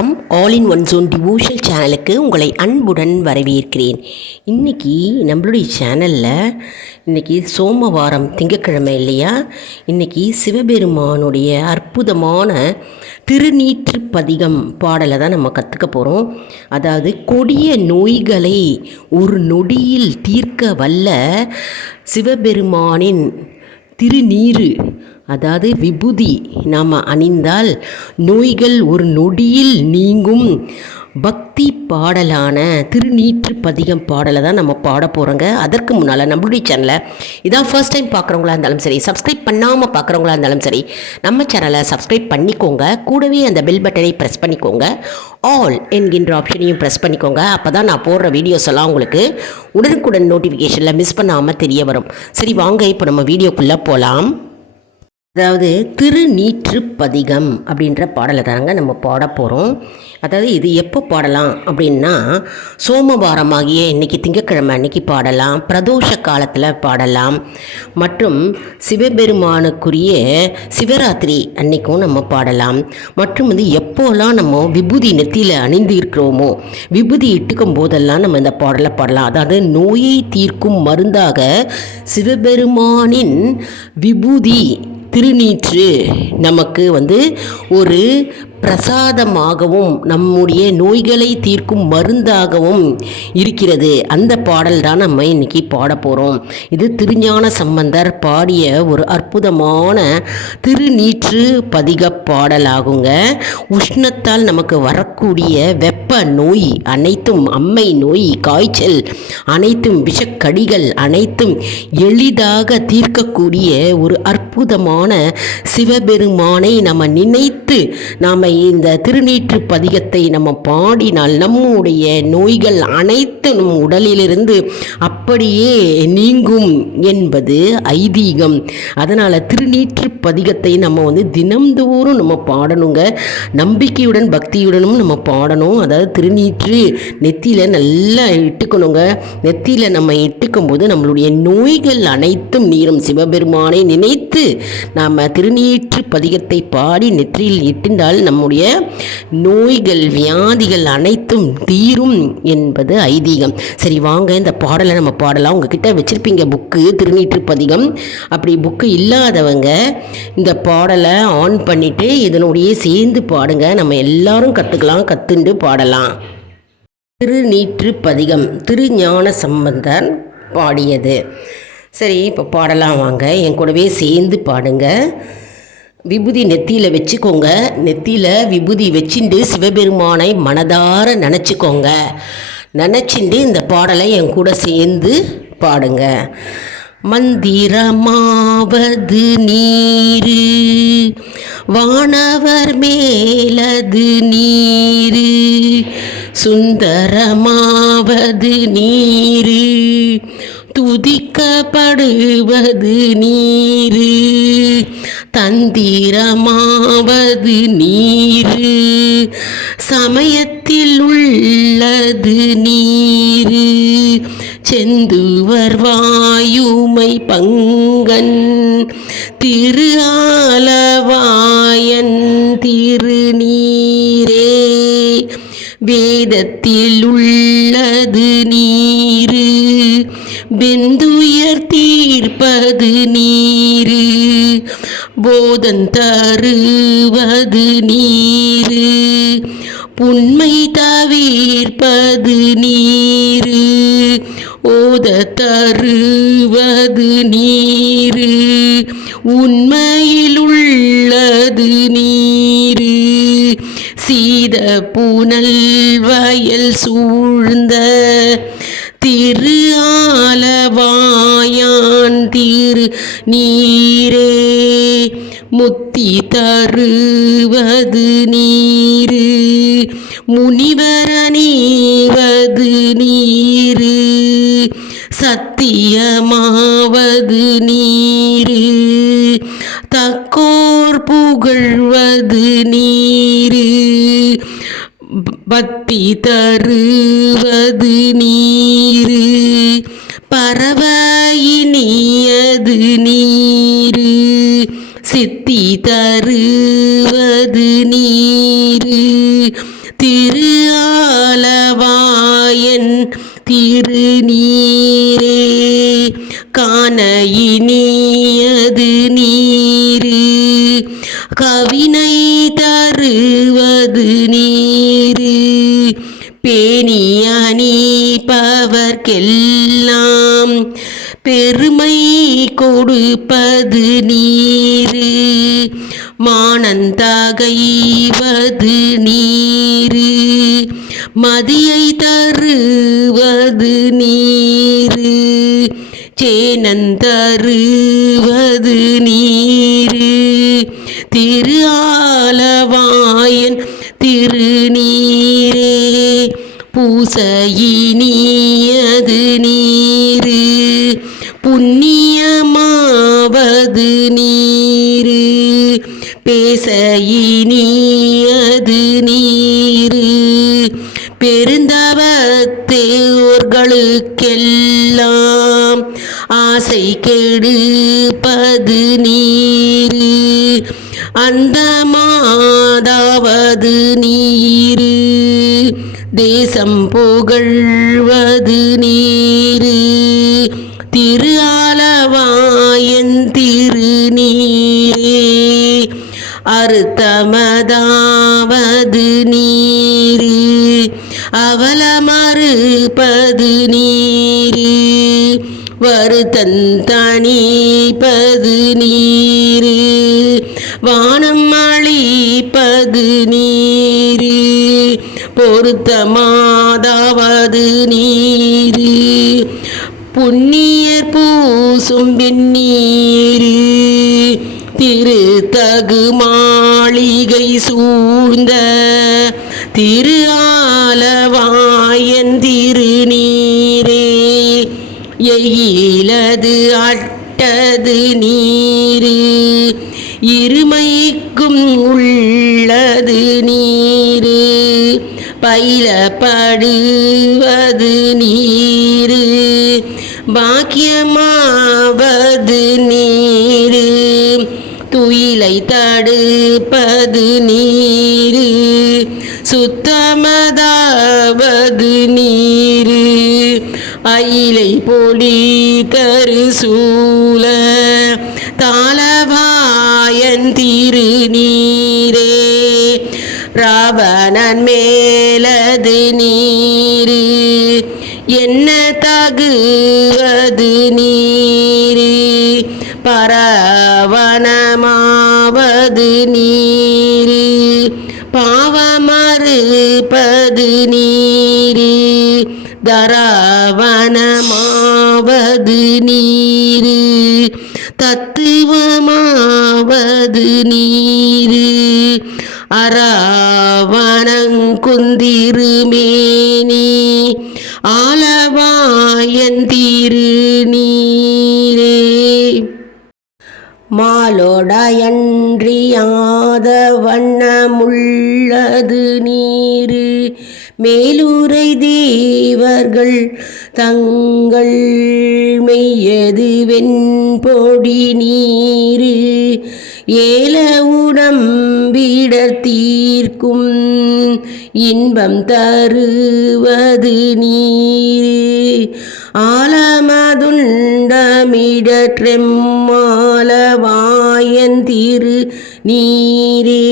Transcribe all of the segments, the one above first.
வணக்கம். All in one zone devotional சேனலுக்கு உங்களை அன்புடன் வரவேற்கிறேன். இன்றைக்கி நம்மளுடைய சேனலில் இன்றைக்கி சோமவாரம் திங்கட்கிழமை இல்லையா, இன்றைக்கி சிவபெருமானுடைய அற்புதமான திருநீற்று பதிகம் பாடலை தான் நம்ம கற்றுக்க போகிறோம். அதாவது கொடிய நோய்களை ஒரு நொடியில் தீர்க்க வல்ல சிவபெருமானின் திருநீறு, அதாவது விபூதி நாம் அணிந்தால் நோய்கள் ஒரு நொடியில் நீங்கும் பக்தி பாடலான திருநீற்று பதிகம் பாடலை தான் நம்ம பாட போகிறோங்க. அதற்கு முன்னால் நம்மளுடைய சேனலை இதான் ஃபர்ஸ்ட் டைம் பார்க்குறவங்களா இருந்தாலும் சரி, சப்ஸ்கிரைப் பண்ணாமல் பார்க்குறவங்களா இருந்தாலும் சரி, நம்ம சேனலை சப்ஸ்கிரைப் பண்ணிக்கோங்க. கூடவே அந்த பெல் பட்டனை ப்ரெஸ் பண்ணிக்கோங்க. ஆல் என்கின்ற ஆப்ஷனையும் ப்ரெஸ் பண்ணிக்கோங்க. அப்போ தான் நான் போடுற வீடியோஸ் எல்லாம் உங்களுக்கு உடனுக்குடன் நோட்டிஃபிகேஷனில் மிஸ் பண்ணாமல் தெரிய வரும். சரி வாங்க, இப்போ நம்ம வீடியோக்குள்ளே போகலாம். அதாவது திருநீற்று பதிகம் அப்படின்ற பாடலை தாங்க நம்ம பாட போகிறோம். அதாவது இது எப்போ பாடலாம் அப்படின்னா, சோமவாரமாகிய இன்றைக்கி திங்கட்கிழமை அன்னைக்கு பாடலாம், பிரதோஷ காலத்தில் பாடலாம், மற்றும் சிவபெருமானுக்குரிய சிவராத்திரி அன்னைக்கும் நம்ம பாடலாம். மற்றும் எப்போல்லாம் நம்ம விபூதி நெத்தியில் அணிந்து இருக்கிறோமோ, விபூதி இட்டுக்கும் போதெல்லாம் நம்ம இந்த பாடலை பாடலாம். அதாவது நோயை தீர்க்கும் மருந்தாக சிவபெருமானின் விபூதி திருநீற்று நமக்கு ஒரு பிரசாதமாகவும் நம்முடைய நோய்களை தீர்க்கும் மருந்தாகவும் இருக்கிறது. அந்த பாடல் தான் நம்ம இன்றைக்கி பாட போகிறோம். இது திருஞான சம்பந்தர் பாடிய ஒரு அற்புதமான திருநீற்று பதிக பாடலாகுங்க. உஷ்ணத்தால் நமக்கு வரக்கூடிய வெப்ப நோய் அனைத்தும், அம்மை நோய், காய்ச்சல் அனைத்தும், விஷக்கடிகள் அனைத்தும் எளிதாக தீர்க்கக்கூடிய ஒரு அற்புதமான சிவபெருமானை நம்ம நினைத்து நாம் இந்த திருநீற்று பதிகத்தை நம்ம பாடினால் நம்முடைய நோய்கள் அனைத்தும் நம் உடலிலிருந்து அப்படியே நீங்கும் என்பது ஐதீகம். அதனால் திருநீற்று பதிகத்தை நம்ம தினம்தோறும் நம்ம பாடணுங்க. நம்பிக்கையுடன் பக்தியுடனும் நம்ம பாடணும். அதாவது திருநீற்று நெத்தியில் நல்லா இட்டுக்கணுங்க. நெத்தியில் நம்ம இட்டுக்கும் போது நம்மளுடைய நோய்கள் அனைத்தும் நீரும். சிவபெருமானை நினைத்து நாம் திருநீற்று பதிகத்தை பாடி நெற்றியில் இட்டுண்டால் நம்முடைய நோய்கள் வியாதிகள் அனைத்தும் தீரும் என்பது ஐதீகம். சரி வாங்க, இந்த பாடலை நம்ம பாடலாம். உங்ககிட்ட வச்சிருப்பீங்க புக்கு, திருநீற்று பதிகம். அப்படி புக்கு இல்லாதவங்க இந்த பாடலை ஆன் பண்ணிட்டு இதனுடைய சேர்ந்து பாடுங்க. நம்ம எல்லாரும் கற்றுக்கலாம், கற்றுண்டு பாடலாம். திருநீற்று பதிகம் திருஞான சம்பந்தர் பாடியது. சரி இப்போ பாடலாம் வாங்க, என் கூடவே சேர்ந்து பாடுங்க. விபூதி நெத்தியில் வச்சுக்கோங்க. நெத்தியில் விபூதி வச்சுட்டு சிவபெருமானை மனதார நினச்சிக்கோங்க. நினச்சிண்டு இந்த பாடலை என் கூட சேர்ந்து பாடுங்க. மந்திரமாவது நீரு, வானவர் மேலது நீரு, சுந்தரமாவது நீரு, துதிக்கப்படுவது நீரு, தந்திரமாவது நீரு, சமயத்தில் உள்ளது நீரு, செந்துவர் வாயுமை பங்கன் திரு ஆலவாயன் திருநீரே, வேதத்தில் உள்ளது நீரு, வெந்துயர் தீர்ப்பது நீரு, போதன் தருவது நீரு, புன்மை தவிர்ப்பது நீரு, ஓத தருவது நீரு, உண்மையில் உள்ளது நீரு, சீத புனல் வயல் சூழ்ந்த திரு ஆலவாயான் திரு நீரே, முத்தி தருவது நீரு, முனிவர் அணிவது நீரு, சத்தியமாவது நீரு, தக்கோர் புகழ்வது நீரு, பக்தி தருவது நீரு, பரவ இனியது நீரு, சித்தி தருவது நீரு, திரு ஆலவாயன் திருநீரே காண இனியது நீரு கவினை தருவது நீரு பேணி அணிப்பவர்க்கெல்லாம் பெருமை கொடுப்பது நீரு மானந்தகைவது நீரு மதியை தருவது நீரு சேனந்தருவது நீரு திரு ஆலவாயன் திருநீரே பூசையினியது நீரு புண்ணியமாவது நீரு பேசையினியது நீரு பெருந்தவத்தோர்களுக்கெல்லாம் ஆசை கெடுப்பது நீரு அந்த மாதாவது நீரு தேசம் புகழ்வது நீரு திரு ஆலவாயன் திருநீரே அறுத்தமதாவது நீரு அவலமறுப்பது நீரு வருத்தன் தணிப்பது நீரு வானம் அளிப்பது நீரு பொருத்தமாதாவது நீரு புண்ணியர் பூசும் வெந்நீரு திரு தகு மாளிகை சூழ்ந்த திரு ஆலவாயன் திருநீரே எயிலது அட்டது நீரு இருமைக்கும் உள்ளது நீரு பயிலப்படுவது நீரு பாக்கியமாவது நீரு துயிலை தடுப்பது நீரு சுத்தமதாவது நீரு அயிலை பொலி கருசூல தாளவாயன் திருநீரே ராவணன் மேலது நீரு என்ன தகுவது நீரு பரவணமாவது நீரு பாவமறுப்பது நீரு தரவணமாவது நீரு தத்துவமாவது நீரு அராவணங்குந்திருமேனி ஆலவாயன் திருநீரே மாலோடையன்றியாத வண்ணமுள்ளது நீரு மேலுரை தேவர்கள் தங்கள் மெய்யது வெண்பொடி நீரு ஏல உடம்பிடர் தீர்க்கும் இன்பம் தருவது நீரு ஆலமதுண்டமிடற்றெம்மாலவாயன் திருநீரே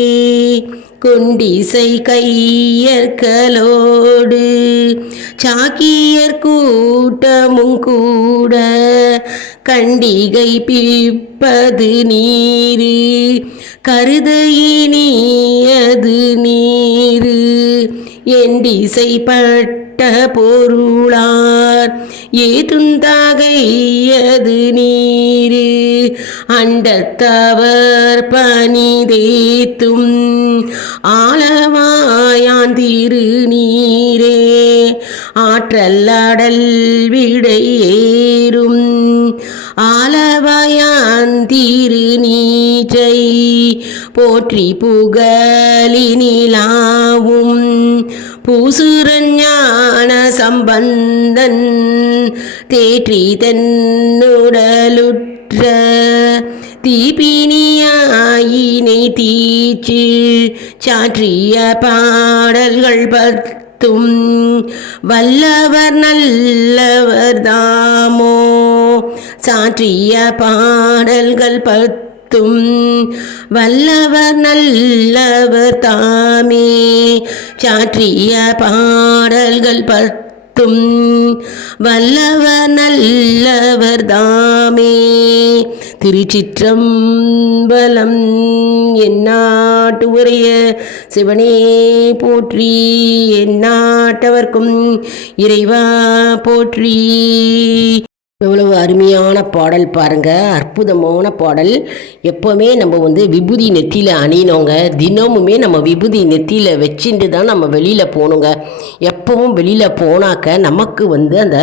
கொண்டிசை கையர்களோடு சாக்கியர் கூட்டமும் கூட கண்டிகை பிப்பது நீரு கருதையினியது நீரு எண்டிசைப்பட்ட பொருளார் ஏதுந்தகையது நீரு அண்டத்தவர் பணிதேத்தும் ஆலவாயான் திருநீரே ஆற்றல்லடல் விடையேறும் ஆலவாயான் திருநீற்றை போற்றி புகழினிலாவும் பூசுரஞான சம்பந்தன் தேற்றி தன்னுடலுற்ற தீபினியாயினை தீச்சு சாற்றிய பாடல்கள் பத்தும் வல்லவர் நல்லவர் தாமோ. சாற்றிய பாடல்கள் பத்தும் வல்லவர் நல்லவர் தாமே. சாற்றிய பாடல்கள் பத்தும் வல்லவர் நல்லவர் தாமே. திருச்சிற்றம்பலம். எந்நாட்டு உரைய சிவனே போற்றி, எந்நாட்டவர்க்கும் இறைவா போற்றி. எவ்வளவு அருமையான பாடல் பாருங்க, அற்புதமான பாடல். எப்போவுமே நம்ம விபூதி நெத்தியில் அணினோங்க, தினமுமே நம்ம விபூதி நெத்தியில் வச்சுட்டு தான் நம்ம வெளியில் போகணுங்க. எப்பவும் வெளியில் போனாக்க நமக்கு அந்த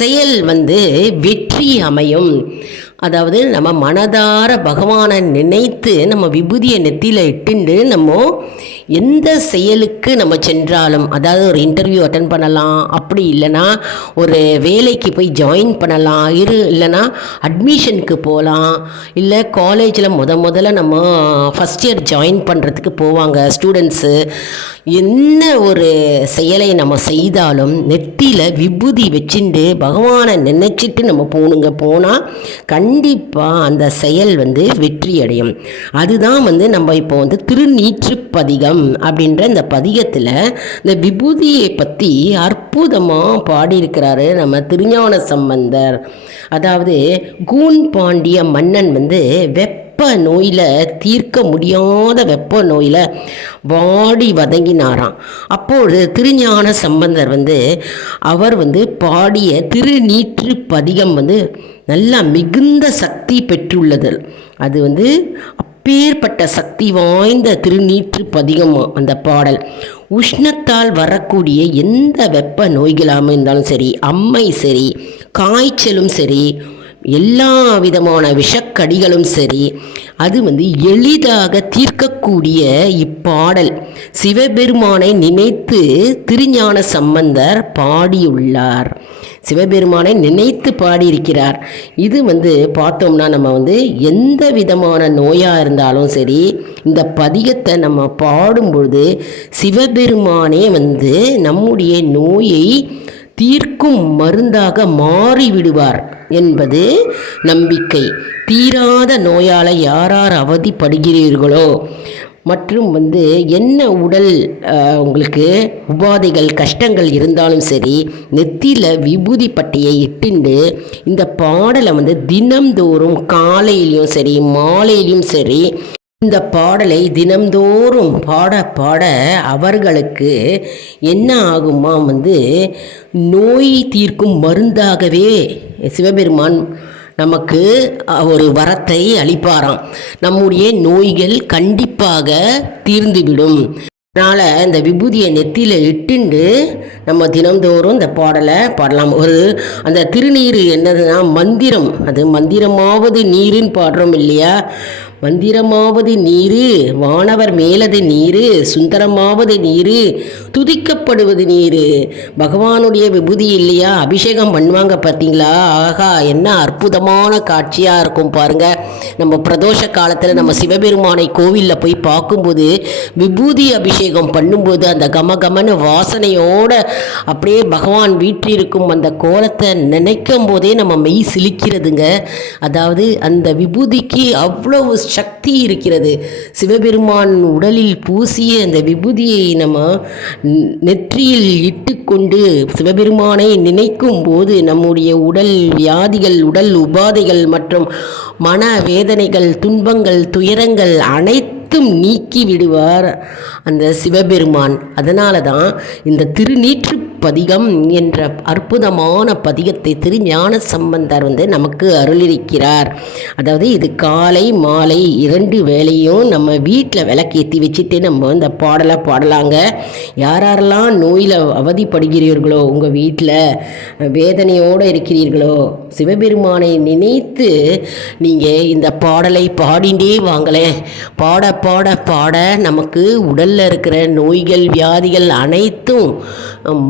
செயல் வெற்றி அமையும். அதாவது நம்ம மனதார பகவானை நினைத்து நம்ம விபூதியை நெத்தியில் இட்டுண்டு நம்ம எந்த செயலுக்கு நம்ம சென்றாலும், அதாவது ஒரு இன்டர்வியூ அட்டன் பண்ணலாம், அப்படி இல்லைன்னா ஒரு வேலைக்கு போய் ஜாயின் பண்ணலாம், இல்லைன்னா அட்மிஷனுக்கு போகலாம், இல்லை காலேஜில் முதல்ல நம்ம ஃபஸ்ட் இயர் ஜாயின் பண்ணுறதுக்கு போவாங்க ஸ்டூடெண்ட்ஸு. என்ன ஒரு செயலை நம்ம செய்தாலும் நெத்தியில் விபூதி வச்சுட்டு பகவானை நினச்சிட்டு நம்ம போகணுங்க. போனால் கண்டிப்பாக அந்த செயல் வெற்றி அடையும். அதுதான் நம்ம இப்போ திருநீற்றுப்பதிகம் அப்படின்ற இந்த பதிகத்தில் இந்த விபூதியை பற்றி அற்புதமாக பாடியிருக்கிறாரு நம்ம திருஞான சம்பந்தர். அதாவது கூன் பாண்டிய மன்னன் வெப்ப நோயில், தீர்க்க முடியாத வெப்ப நோயில் வாடி வதங்கினாராம். அப்பொழுது திருஞான சம்பந்தர் அவர் பாடிய திருநீற்று பதிகம் நல்லா மிகுந்த சக்தி பெற்றுள்ளது. அது அப்பேற்பட்ட சக்தி வாய்ந்த திருநீற்று பதிகம் அந்த பாடல். உஷ்ணத்தால் வரக்கூடிய எந்த வெப்ப நோய்களாக இருந்தாலும் சரி, அம்மை சரி, காய்ச்சலும் சரி, எல்லா விதமான விஷக்கடிகளும் சரி, அது எளிதாக தீர்க்கக்கூடிய இப்பாடல் சிவபெருமானை நினைத்து திருஞான சம்பந்தர் பாடியுள்ளார். சிவபெருமானை நினைத்து பாடியிருக்கிறார். இது பார்த்தோம்னா நம்ம எந்த விதமான நோயாக இருந்தாலும் சரி, இந்த பதிகத்தை நம்ம பாடும்பொழுது சிவபெருமானே நம்முடைய நோயை தீர்க்கும் மருந்தாக மாறிவிடுவார் என்பது நம்பிக்கை. தீராத நோயால் யார் அவதிப்படுகிறீர்களோ, மற்றும் என்ன உடல் உங்களுக்கு உபாதைகள் கஷ்டங்கள் இருந்தாலும் சரி, நெத்தியில் விபூதி பட்டியை இட்டுண்டு இந்த பாடலை தினம்தோறும் காலையிலையும் சரி மாலையிலையும் சரி இந்த பாடலை தினம்தோறும் பாட பாட அவர்களுக்கு என்ன ஆகுமா, நோய் தீர்க்கும் மருந்தாகவே சிவபெருமான் நமக்கு ஒரு வரத்தை அளிப்பாராம். நம்முடைய நோய்கள் கண்டிப்பாக தீர்ந்துவிடும். அதனால் இந்த விபூதியை நெத்தியில் இட்டுண்டு நம்ம தினம்தோறும் இந்த பாடலை பாடலாம். அந்த திருநீர் என்னதுன்னா மந்திரம். அது மந்திரமாவது நீருன்னு பாடுறோம் இல்லையா? மந்திரமாவது நீரு, வானவர் மேலது நீரு, சுந்தரமாவது நீரு, துதிக்கப்படுவது நீரு. பகவானுடைய விபூதி இல்லையா, அபிஷேகம் பண்ணுவாங்க பார்த்தீங்களா? ஆகா, என்ன அற்புதமான காட்சியாக இருக்கும் பாருங்க. நம்ம பிரதோஷ காலத்தில் நம்ம சிவபெருமானை கோவிலில் போய் பார்க்கும்போது விபூதி அபிஷேகம் பண்ணும்போது அந்த கமகமன வாசனையோட அப்படியே பகவான் வீற்றிருக்கும் அந்த கோலத்தை நினைக்கும் போதே நம்ம மெய் சிலிக்கிறதுங்க. அதாவது அந்த விபூதிக்கு அவ்வளவு சக்தி இருக்கிறது. சிவபெருமான் உடலில் பூசிய அந்த விபூதியை நம்ம நெற்றியில் இட்டுக்கொண்டு சிவபெருமானை நினைக்கும் போது நம்முடைய உடல் வியாதிகள், உடல் உபாதைகள் மற்றும் மன வேதனைகள், துன்பங்கள், துயரங்கள் அனைத்தும் நீக்கி விடுவார் அந்த சிவபெருமான். அதனால தான் இந்த திருநீற்று பதிகம் என்ற அற்புதமான பதிகத்தை திருஞான சம்பந்தர் நமக்கு அருளிருக்கிறார். அதாவது இது காலை மாலை 2 வேளையும் நம்ம வீட்டில் விளக்கேற்றி வச்சுட்டு நம்ம இந்த பாடலை பாடலாங்க. யாரெல்லாம் நோயில் அவதிப்படுகிறீர்களோ, உங்கள் வீட்டில் வேதனையோடு இருக்கிறீர்களோ, சிவபெருமானை நினைத்து நீங்கள் இந்த பாடலை பாடிண்டே வாங்களேன். பாட பாட பாட நமக்கு உடலில் இருக்கிற நோய்கள் வியாதிகள் அனைத்தும்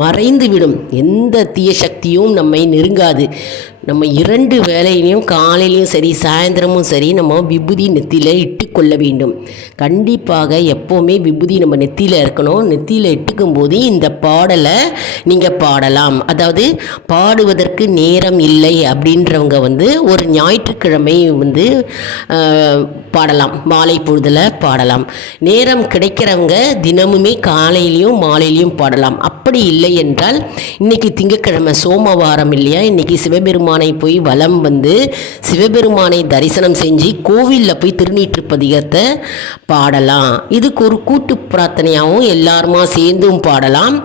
மறைந்துவிடும். எந்த தீய சக்தியும் நம்மை நெருங்காது. நம்ம 2 வேளையிலையும் காலையிலையும் சரி சாயந்தரமும் சரி நம்ம விபூதி நெத்தியில் இட்டுக்கொள்ள வேண்டும். கண்டிப்பாக எப்போவுமே விபூதி நம்ம நெத்தியில் இருக்கணும். நெத்தியில் இட்டுக்கும் போது இந்த பாடலை நீங்கள் பாடலாம். அதாவது பாடுவதற்கு நேரம் இல்லை அப்படின்றவங்க ஒரு ஞாயிற்றுக்கிழமை பாடலாம், மாலை பொழுதில் பாடலாம். நேரம் கிடைக்கிறவங்க தினமுமே காலையிலையும் மாலையிலையும் பாடலாம். அப்படி இல்லை என்றால் இன்றைக்கி திங்கட்கிழமை சோமவாரம் இல்லையா, இன்றைக்கி சிவபெருமானை போய் வலம் சிவபெருமானை தரிசனம் செஞ்சு கோவிலில் போய் திருநீற்று பதிகத்தை பாடலாம். இதுக்கு ஒரு கூட்டு பிரார்த்தனையாகவும் எல்லாருமா சேர்ந்தும் பாடலாம்.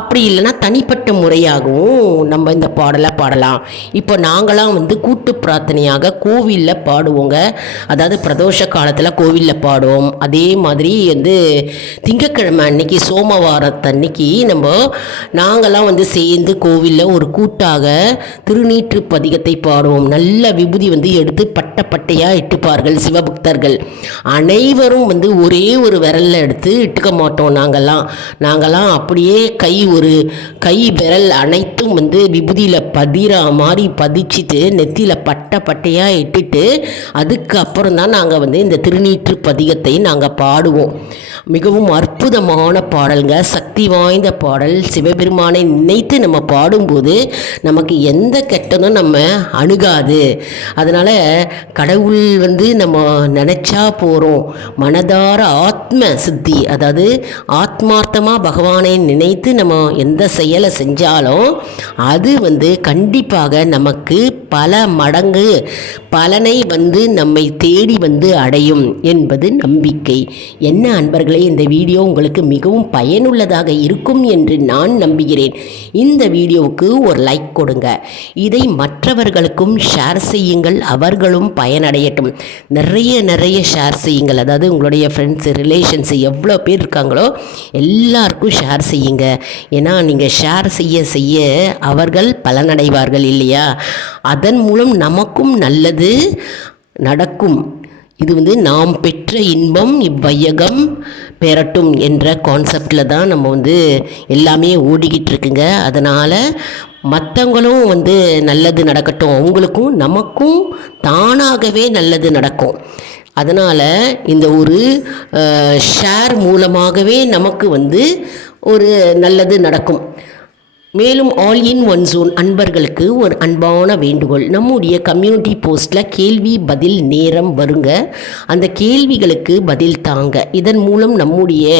அப்படி இல்லைன்னா தனிப்பட்ட முறையாகவும் நம்ம இந்த பாடலை பாடலாம். இப்போ நாங்களாம் கூட்டு பிரார்த்தனையாக கோவிலில் பாடுவோங்க. அதாவது பிரதோஷ காலத்தில் கோவிலில் பாடுவோம். அதே மாதிரி திங்கட்கிழமை அன்னைக்கு சோமவாரத்தன்னைக்கு நாங்களாம் சேர்ந்து கோவிலில் ஒரு கூட்டாக திருநீற்று பதிகத்தை பாடுவோம். நல்ல விபூதி எடுத்து பட்டையாக இட்டுப்பார்கள் சிவபக்தர்கள் அனைவரும். ஒரே ஒரு விரலில் எடுத்து இட்டுக்க மாட்டோம். நாங்கள்லாம் அப்படியே கை விரல் அனைத்தும் விபூதியில் பதிரா மாதிரி பதிச்சுட்டு நெத்தியில் பட்டையாக இட்டுட்டு அதுக்கப்புறம் தான் நாங்கள் இந்த திருநீற்று பதிகத்தை நாங்கள் பாடுவோம். மிகவும் அற்புதமான பாடல்ங்க, சக்தி வாய்ந்த பாடல். சிவபெருமானை நினைத்து நம்ம பாடும்போது நமக்கு எந்த கெட்டதும் நம்ம அணுகாது. அதனால் கடவுள் நம்ம நினச்சா போகிறோம். மனதார ஆத்ம சித்தி, அதாவது ஆத்மார்த்தமாக பகவானை நினைத்து நம்ம எந்த செயலை செஞ்சாலும் அது கண்டிப்பாக நமக்கு பல மடங்கு பலனை நம்மை தேடி அடையும் என்பது நம்பிக்கை. என்ன அன்பர்களே, இந்த வீடியோ உங்களுக்கு மிகவும் பயனுள்ளதாக இருக்கும் என்று நான் நம்புகிறேன். இந்த வீடியோவுக்கு ஒரு லைக் கொடுங்க. இதை மற்றவர்களுக்கும் ஷேர் செய்யுங்கள், அவர்களும் பயனடையட்டும். நிறைய ஷேர் செய்யுங்கள். அதாவது உங்களுடைய ஃப்ரெண்ட்ஸ் ரிலேஷன்ஸ் எவ்வளோ பேர் இருக்காங்களோ எல்லாருக்கும் ஷேர் செய்யுங்க. ஏன்னா நீங்கள் ஷேர் செய்ய அவர்கள் பலனடைவார்கள் இல்லையா? அதன் மூலம் நமக்கும் நல்லது நடக்கும். இது நாம் பெற்ற இன்பம் இவ்வையகம் பெறட்டும் என்ற கான்செப்டில் தான் நம்ம எல்லாமே ஓடிக்கிட்டு இருக்குங்க. அதனால் மற்றவங்களும் நல்லது நடக்கட்டும், அவங்களுக்கும் நமக்கும் தானாகவே நல்லது நடக்கும். அதனால் இந்த ஒரு ஷேர் மூலமாகவே நமக்கு ஒரு நல்லது நடக்கும். மேலும் ஆல் இன் ஒன் ஜோன் அன்பர்களுக்கு ஒரு அன்பான வேண்டுகோள். நம்முடைய கம்யூனிட்டி போஸ்ட்டில் கேள்வி பதில் நேரம் வருங்க. அந்த கேள்விகளுக்கு பதில் தாங்க. இதன் மூலம் நம்முடைய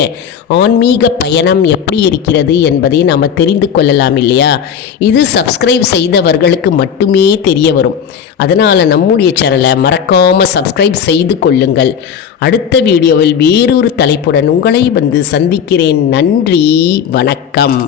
ஆன்மீக பயணம் எப்படி இருக்கிறது என்பதை நாம் தெரிந்து கொள்ளலாம் இல்லையா? இது சப்ஸ்கிரைப் செய்தவர்களுக்கு மட்டுமே தெரிய வரும். அதனால் நம்முடைய சேனலை மறக்காமல் சப்ஸ்கிரைப் செய்து கொள்ளுங்கள். அடுத்த வீடியோவில் வேறொரு தலைப்புடன் உங்களை சந்திக்கிறேன். நன்றி, வணக்கம்.